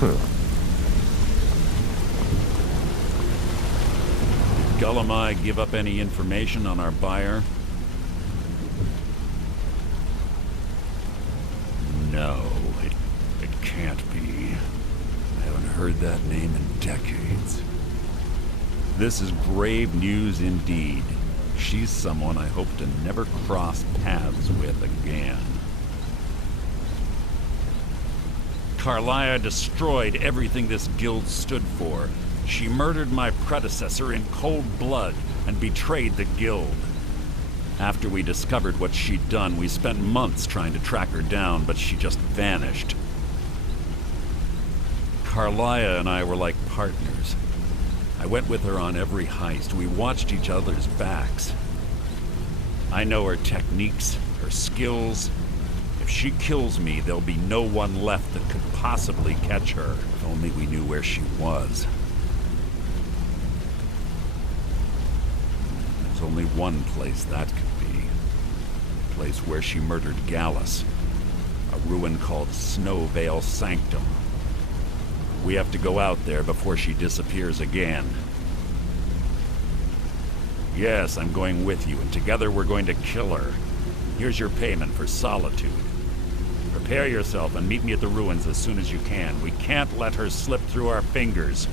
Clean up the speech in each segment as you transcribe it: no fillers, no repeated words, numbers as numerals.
Did Karliah give up any information on our buyer? No, it can't be. I haven't heard that name in decades. This is grave news indeed. She's someone I hope to never cross paths with again. Karliah destroyed everything this guild stood for. She murdered my predecessor in cold blood and betrayed the guild. After we discovered what she'd done, we spent months trying to track her down, but she just vanished. Karliah and I were like partners. I went with her on every heist. We watched each other's backs. I know her techniques, her skills. If she kills me, there'll be no one left that could possibly catch her. If only we knew where she was. There's only one place that could be. The place where she murdered Gallus. A ruin called Snowvale Sanctum. We have to go out there before she disappears again. Yes, I'm going with you, and together we're going to kill her. Here's your payment for solitude. Prepare yourself and meet me at the ruins as soon as you can. We can't let her slip through our fingers.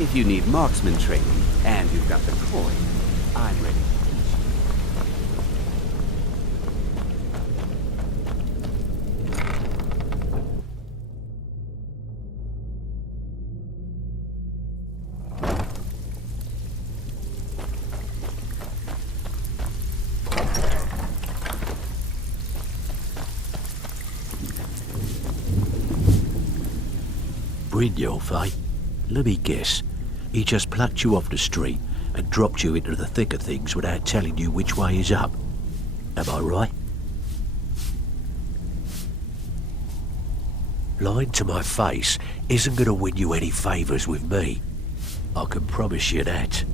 If you need marksman training, and you've got the coin, I'm ready to Brynjolf, eh? Let me guess. He just plucked you off the street and dropped you into the thick of things without telling you which way is up. Am I right? Lying to my face isn't going to win you any favours with me. I can promise you that.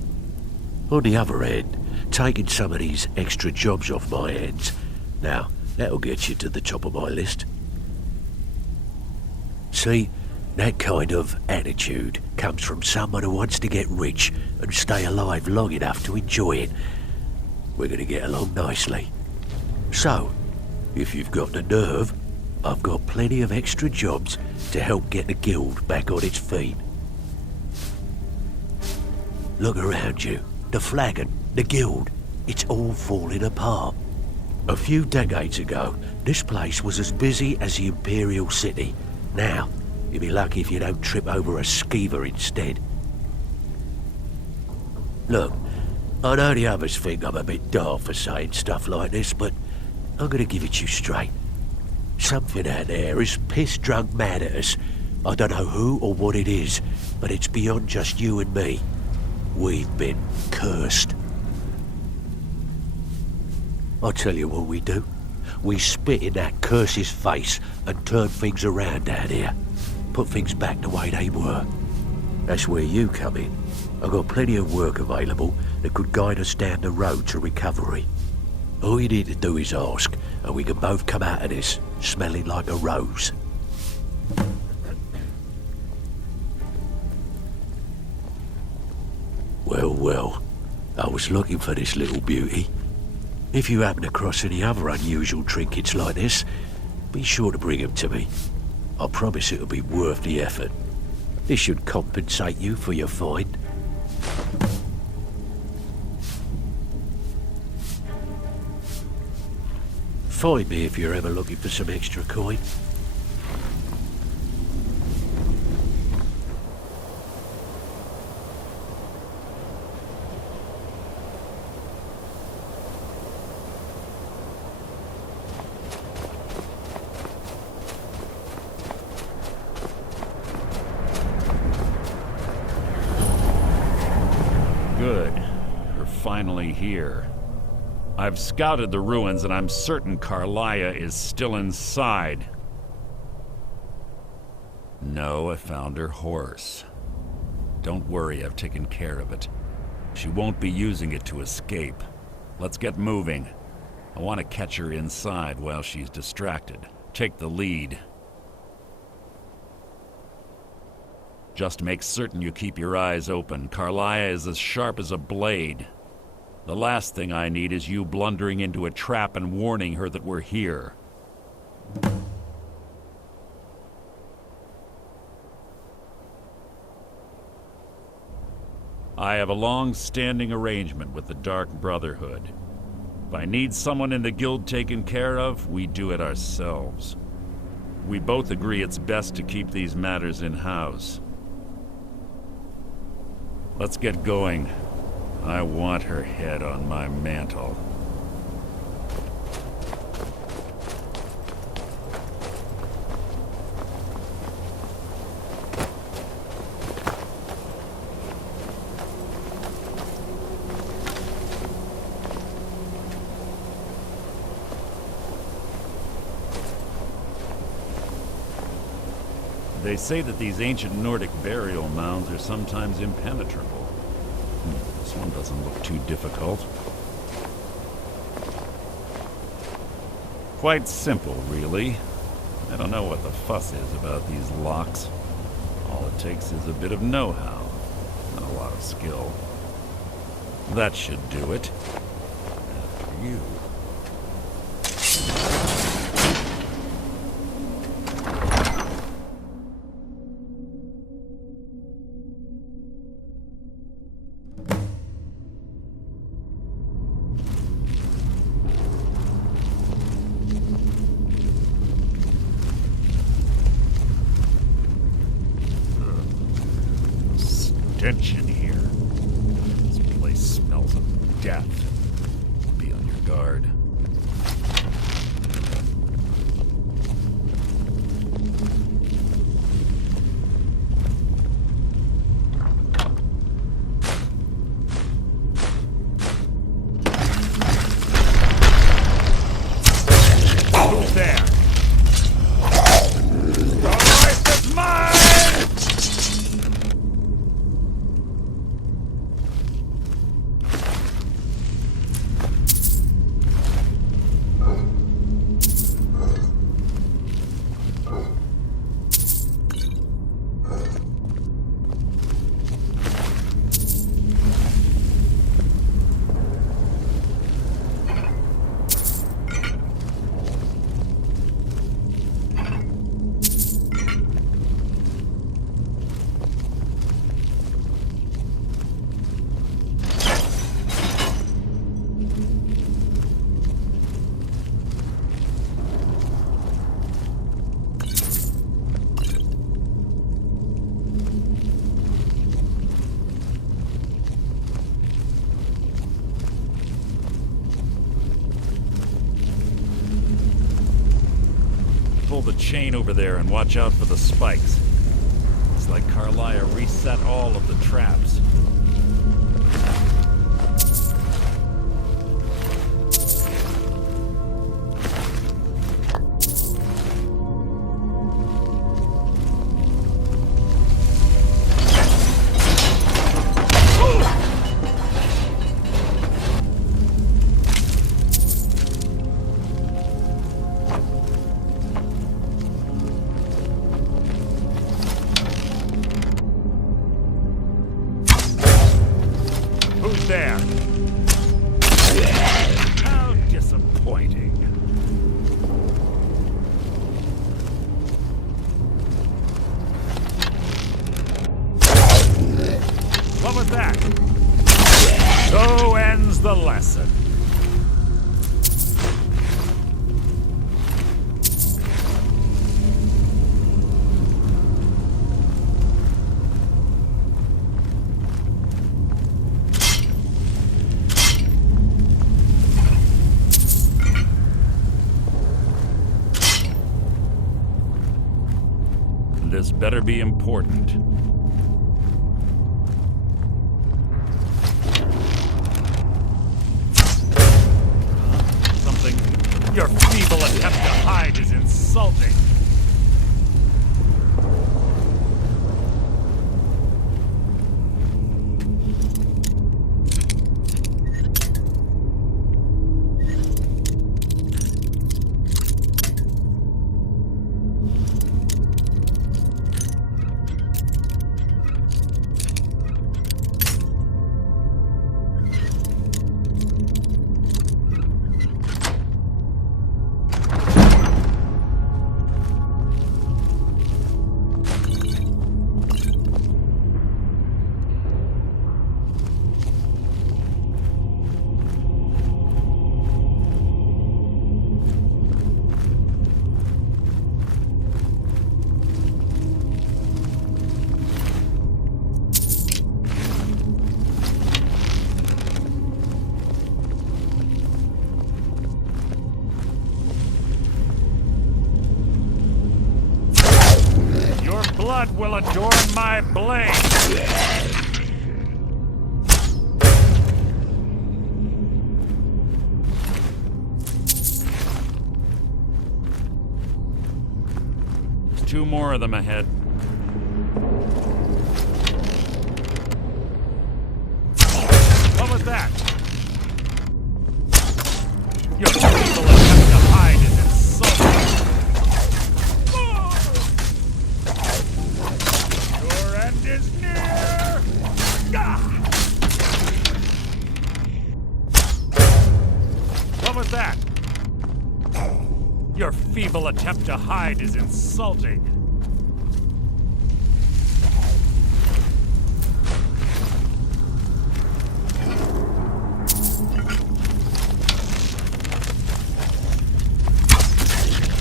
On the other hand, taking some of these extra jobs off my hands, now, that'll get you to the top of my list. See, that kind of attitude comes from someone who wants to get rich and stay alive long enough to enjoy it. We're going to get along nicely. So, if you've got the nerve, I've got plenty of extra jobs to help get the guild back on its feet. Look around you. The flagon, the guild, it's all falling apart. A few decades ago, this place was as busy as the Imperial City. Now, you'll be lucky if you don't trip over a skeever instead. Look, I know the others think I'm a bit daft for saying stuff like this, but I'm gonna give it to you straight. Something out there is piss-drunk mad at us. I don't know who or what it is, but it's beyond just you and me. We've been cursed. I'll tell you what we do. We spit in that curse's face and turn things around down here. Put things back the way they were. That's where you come in. I've got plenty of work available that could guide us down the road to recovery. All you need to do is ask, and we can both come out of this smelling like a rose. Well, well, I was looking for this little beauty. If you happen across any other unusual trinkets like this, be sure to bring them to me. I promise it'll be worth the effort. This should compensate you for your find. Find me if you're ever looking for some extra coin. Good. We're finally here. I've scouted the ruins and I'm certain Karliah is still inside. No, I found her horse. Don't worry, I've taken care of it. She won't be using it to escape. Let's get moving. I want to catch her inside while she's distracted. Take the lead. Just make certain you keep your eyes open. Karliah is as sharp as a blade. The last thing I need is you blundering into a trap and warning her that we're here. I have a long-standing arrangement with the Dark Brotherhood. If I need someone in the guild taken care of, we do it ourselves. We both agree it's best to keep these matters in-house. Let's get going. I want her head on my mantle. They say that these ancient Nordic burial mounds are sometimes impenetrable. This one doesn't look too difficult. Quite simple, really. I don't know what the fuss is about these locks. All it takes is a bit of know-how, and a lot of skill. That should do it. After you. Stench in here. This place smells of death. Be on your guard. Who's there? Your life is mine! Pull the chain over there and watch out for the spikes. It's like Karliah reset all of the traps. Who's there? How disappointing. What was that? So ends the lesson. This better be important. Something your feeble attempt to hide is insulting. Your blood will adorn my blade! There's 2 more of them ahead. What was that? Your feeble attempt to hide is insulting. Your end is near! What was that? Your feeble attempt to hide is insulting.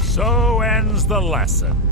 So ends the lesson.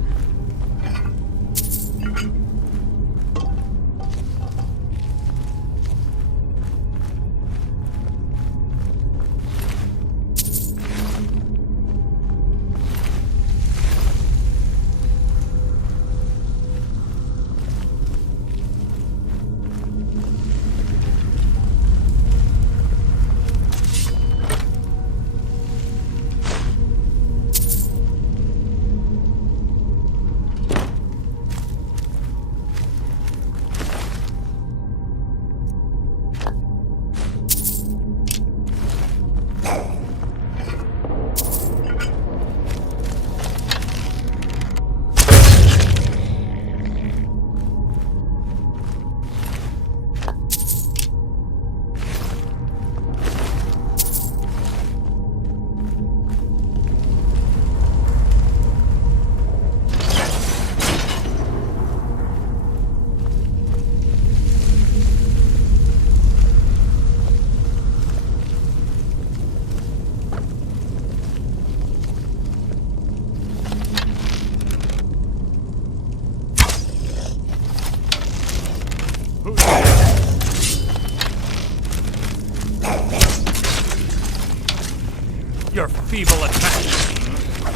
Your feeble attack.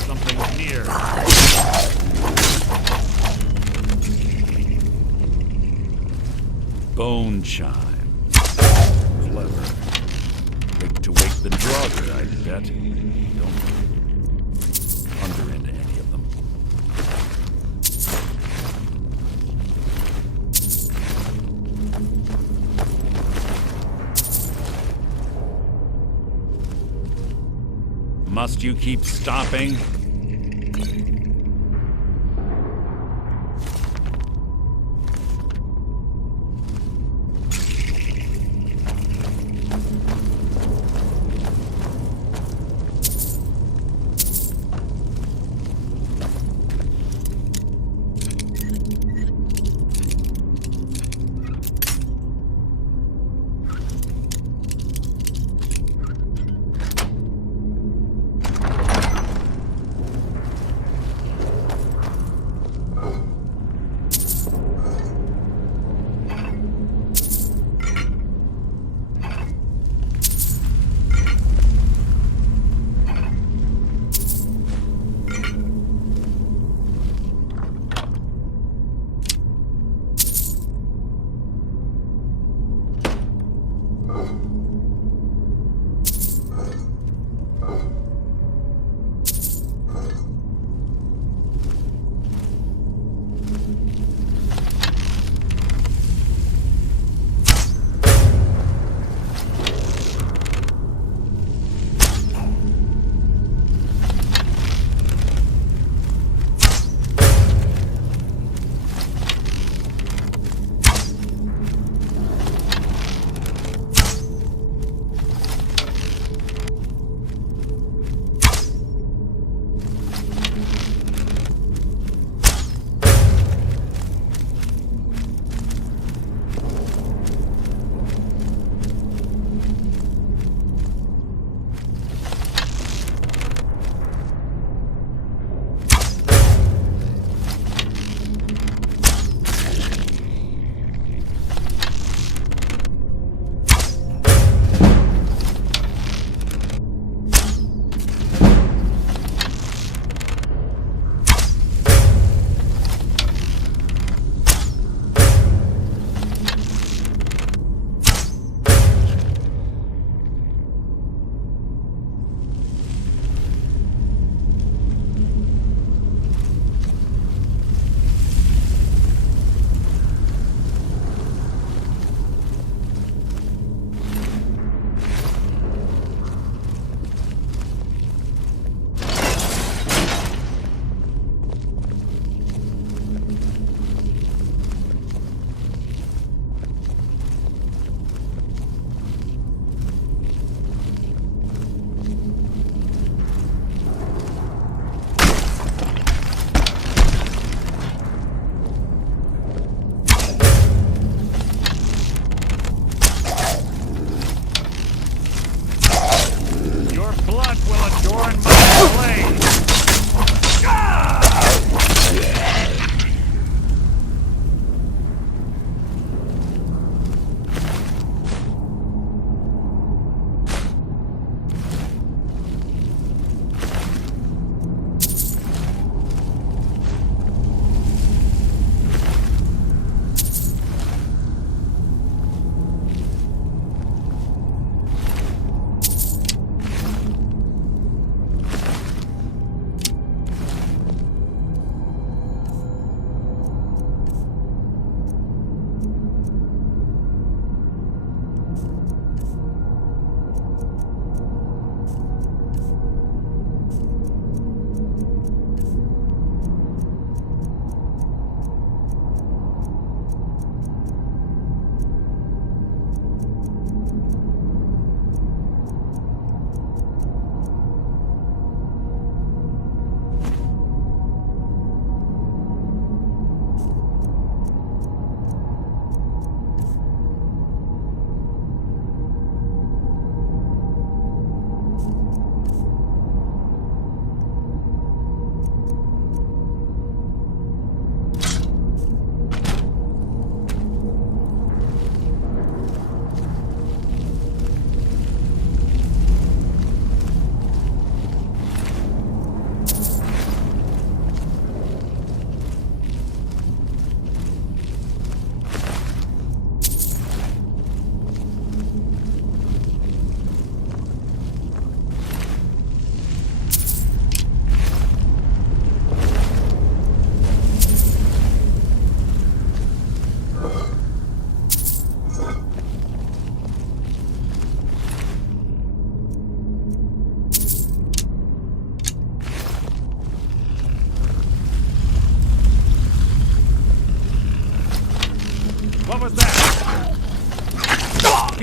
Something's near. Bone chime. Clever. Quick to wake the Draugr, I bet. Don't under into any of them. Must you keep stopping?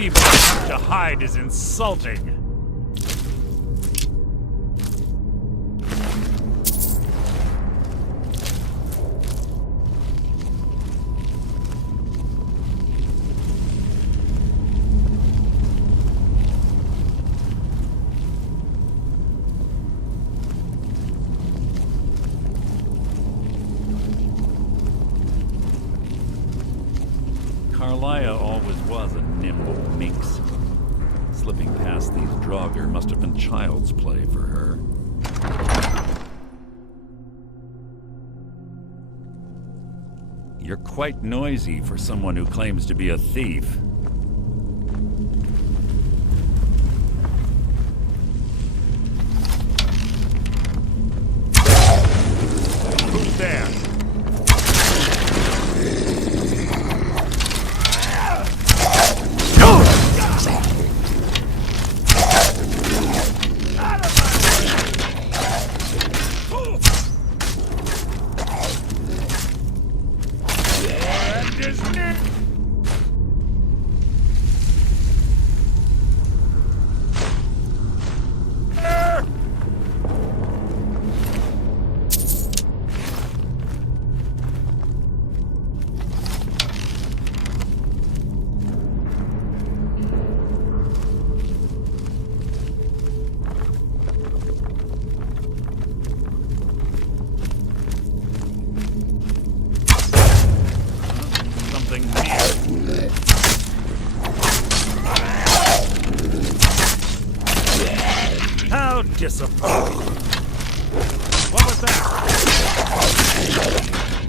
even attempt to hide is insulting. Karliah always was a nimble minx. Slipping past these Draugr must have been child's play for her. You're quite noisy for someone who claims to be a thief. Who's there? How disappointing. What was that?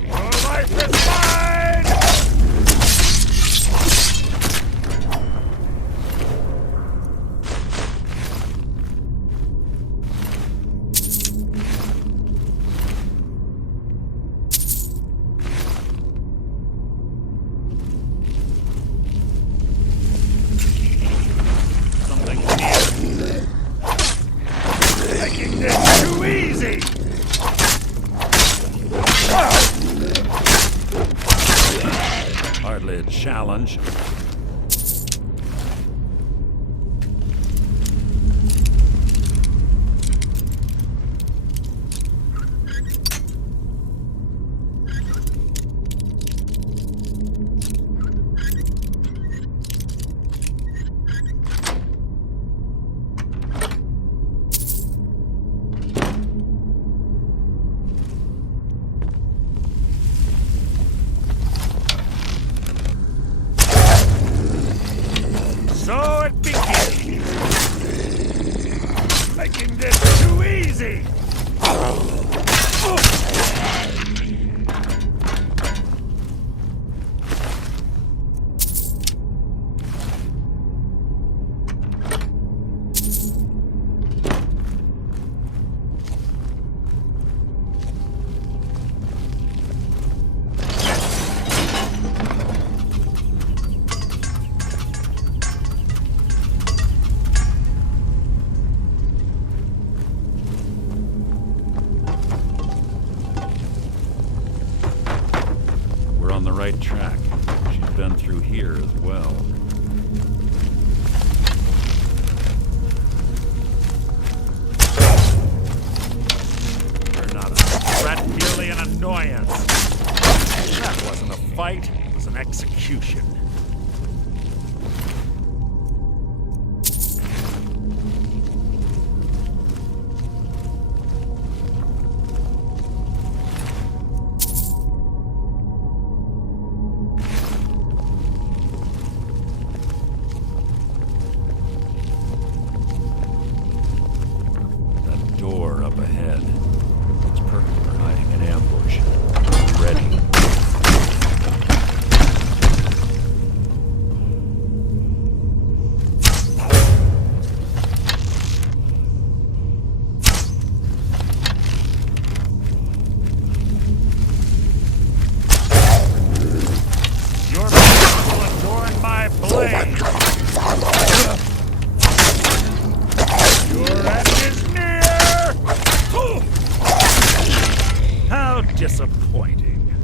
Your life is mine! Something here. Making this too easy! Hardly a challenge. So it begins. Making this too easy. We're on the right track. She's been through here as well. You're not a threat, merely an annoyance. That wasn't a fight, it was an execution. Door up ahead. It's perfect for hiding an ambush. Ready. Your blade will adorn my blade. Your end is near. How disappointing.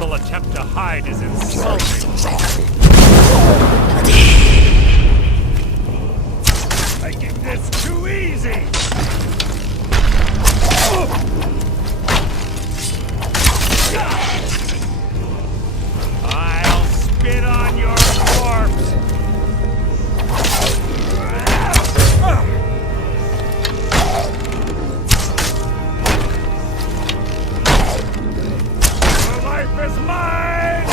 feeble attempt to hide is insulting. Making this too easy! I'll spit on your corpse! Your life is mine!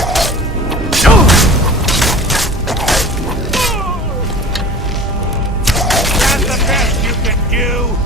That's the best you can do!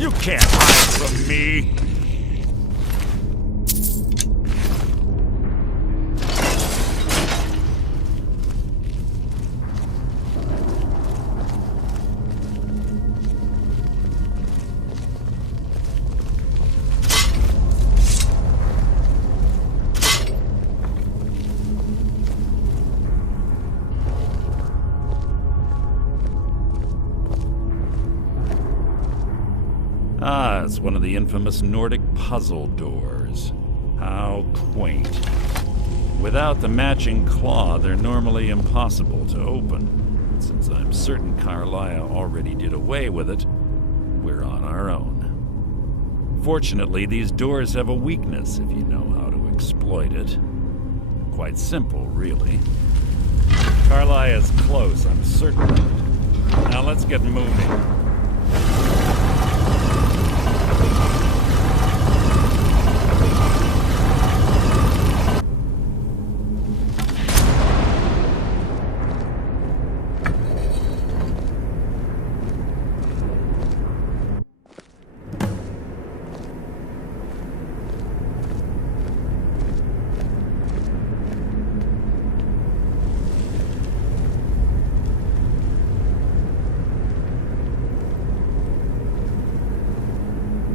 You can't hide from me! Ah, it's one of the infamous Nordic puzzle doors. How quaint. Without the matching claw, they're normally impossible to open. Since I'm certain Karliah already did away with it, we're on our own. Fortunately, these doors have a weakness if you know how to exploit it. Quite simple, really. Karliah's close, I'm certain of it. Now let's get moving.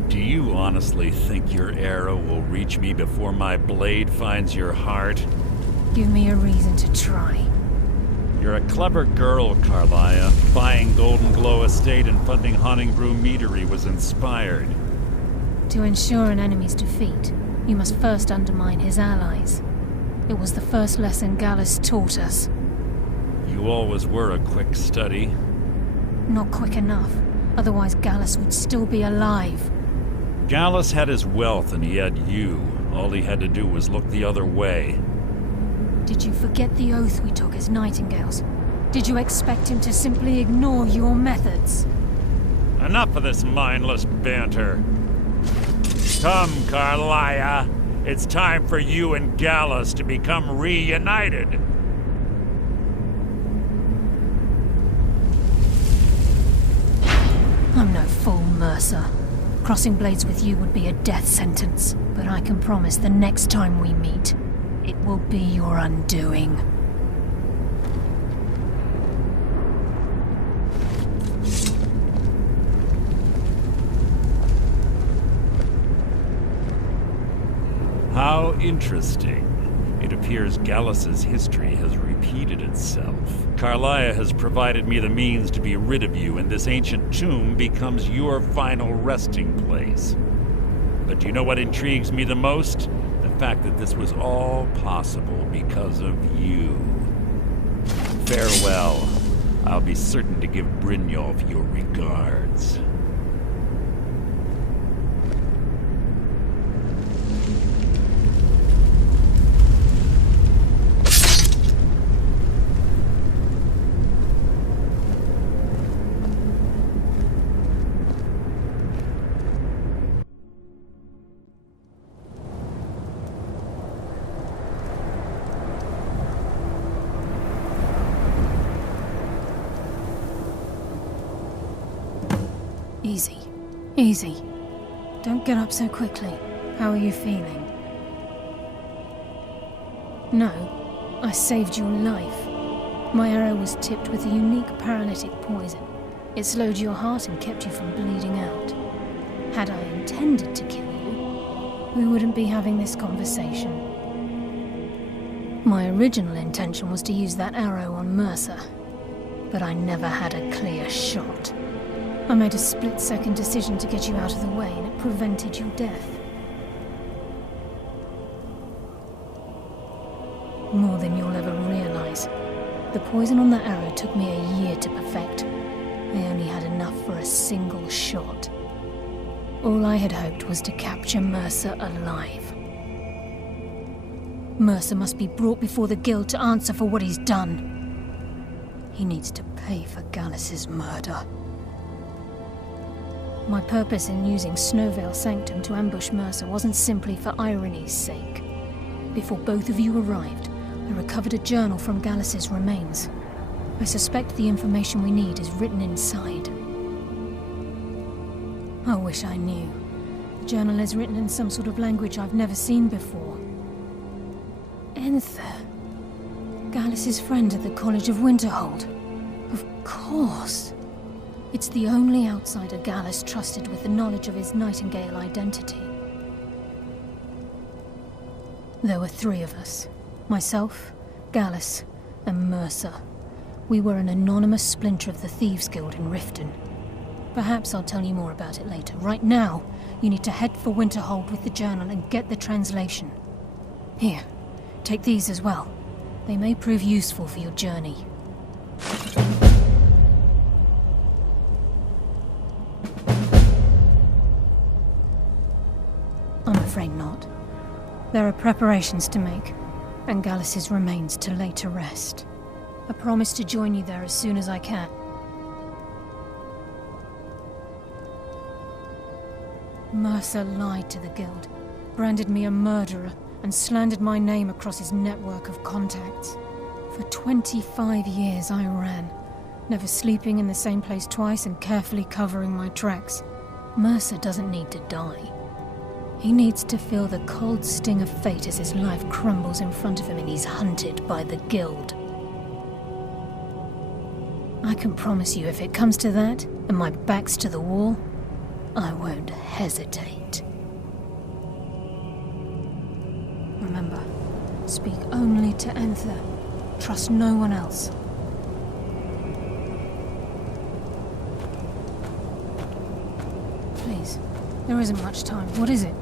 Do you honestly think your arrow will reach me before my blade finds your heart? Give me a reason to try. You're a clever girl, Karliah. Buying Golden Glow Estate and funding Honningbrew Meadery was inspired. To ensure an enemy's defeat, you must first undermine his allies. It was the first lesson Gallus taught us. You always were a quick study. Not quick enough, otherwise Gallus would still be alive. Gallus had his wealth and he had you. All he had to do was look the other way. Did you forget the oath we took as nightingales? Did you expect him to simply ignore your methods? Enough of this mindless banter. Come, Karliah. It's time for you and Gallus to become reunited. I'm no fool, Mercer. Crossing blades with you would be a death sentence, but I can promise the next time we meet, it will be your undoing. How interesting. It appears Gallus's history has repeated itself. Karliah has provided me the means to be rid of you, and this ancient tomb becomes your final resting place. But do you know what intrigues me the most? The fact that this was all possible because of you. Farewell. I'll be certain to give Brynjolf your regards. Easy. Easy. Don't get up so quickly. How are you feeling? No, I saved your life. My arrow was tipped with a unique paralytic poison. It slowed your heart and kept you from bleeding out. Had I intended to kill you, we wouldn't be having this conversation. My original intention was to use that arrow on Mercer, but I never had a clear shot. I made a split-second decision to get you out of the way, and it prevented your death. More than you'll ever realize. The poison on that arrow took me a year to perfect. I only had enough for a single shot. All I had hoped was to capture Mercer alive. Mercer must be brought before the Guild to answer for what he's done. He needs to pay for Gallus's murder. My purpose in using Snowvale Sanctum to ambush Mercer wasn't simply for irony's sake. Before both of you arrived, I recovered a journal from Gallus's remains. I suspect the information we need is written inside. I wish I knew. The journal is written in some sort of language I've never seen before. Enther. Gallus's friend at the College of Winterhold. Of course. It's the only outsider Gallus trusted with the knowledge of his Nightingale identity. There were 3 of us. Myself, Gallus, and Mercer. We were an anonymous splinter of the Thieves Guild in Riften. Perhaps I'll tell you more about it later. Right now, you need to head for Winterhold with the journal and get the translation. Here, take these as well. They may prove useful for your journey. I'm afraid not. There are preparations to make, and Gallus's remains to lay to rest. I promise to join you there as soon as I can. Mercer lied to the Guild, branded me a murderer, and slandered my name across his network of contacts. For 25 years I ran, never sleeping in the same place twice and carefully covering my tracks. Mercer doesn't need to die. He needs to feel the cold sting of fate as his life crumbles in front of him and he's hunted by the Guild. I can promise you if it comes to that, and my back's to the wall, I won't hesitate. Remember, speak only to Enther. Trust no one else. Please, there isn't much time. What is it?